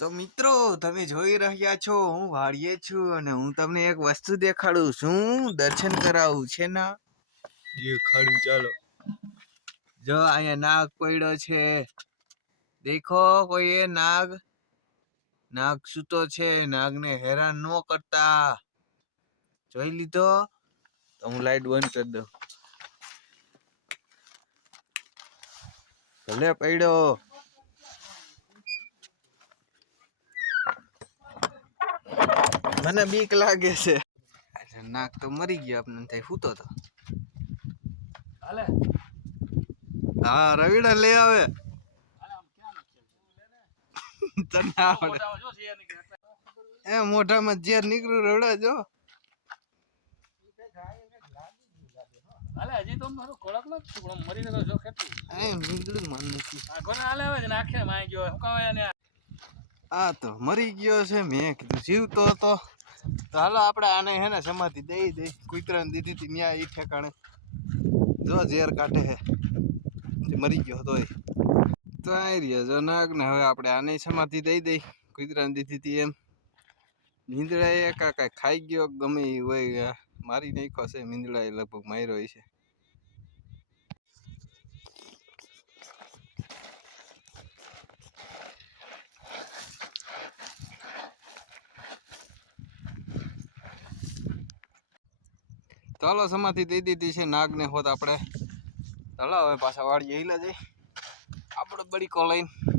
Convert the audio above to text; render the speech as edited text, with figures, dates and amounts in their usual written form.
તો મિત્રો તમે જોઈ રહ્યા છો હું વાડીએ છું અને હું તમને એક વસ્તુ દેખાડું છું દર્શન કરાવું છે ના દેખાડું ચાલો જો અહીંયા નાગ પડ્યો છે દેખો કોઈ એ નાગ સૂતો છે નાગને હેરાન ન કરતા જોઈ લીધો તો હું લાઈટ બંધ કરી દઉં ભલે પડ્યો મને બીક લાગે છે નાક તો મરી ગયો આપને થાય ફૂતો તો હાલે હા રવિડા લઈ આવે તને આવડે એ મોઢામાં ઝેર નીકળ્યું રવડા જો હાલે હજી તો મારો ખોરાક નથી પણ મરી ગયો જો કેટલું એ નીકળ્યું મન નથી આ કોને હાલે આવે છે નાખે માં ગયો હું કહેવાય ને આ તો મરી ગયો છે મેં કીધું જીવતો હતો તો હાલો આપણે આને હે ને સમાધિ દઈ કુતરાને દીધી હતી ન્યા ઈ ઠેકાણે જો ઝેર કાઢે હે મરી ગયો તોય તો આવી રહ્યો જો નાગ ને હવે આપણે આને સમાધિ દઈ કુતરાને દીધી હતી એમ મીંદડા એ કાંઈ ખાઈ ગયો ગમે એ હોય મારી નાખ્યો છે મીંદડા એ લગભગ માર્યો છે ચાલો સમાધિ દઈ દીધી છે નાગને હોત આપણે ચાલો હવે પાછા વાળીએ હિલા જઈ આપણે બળી કોલાઈને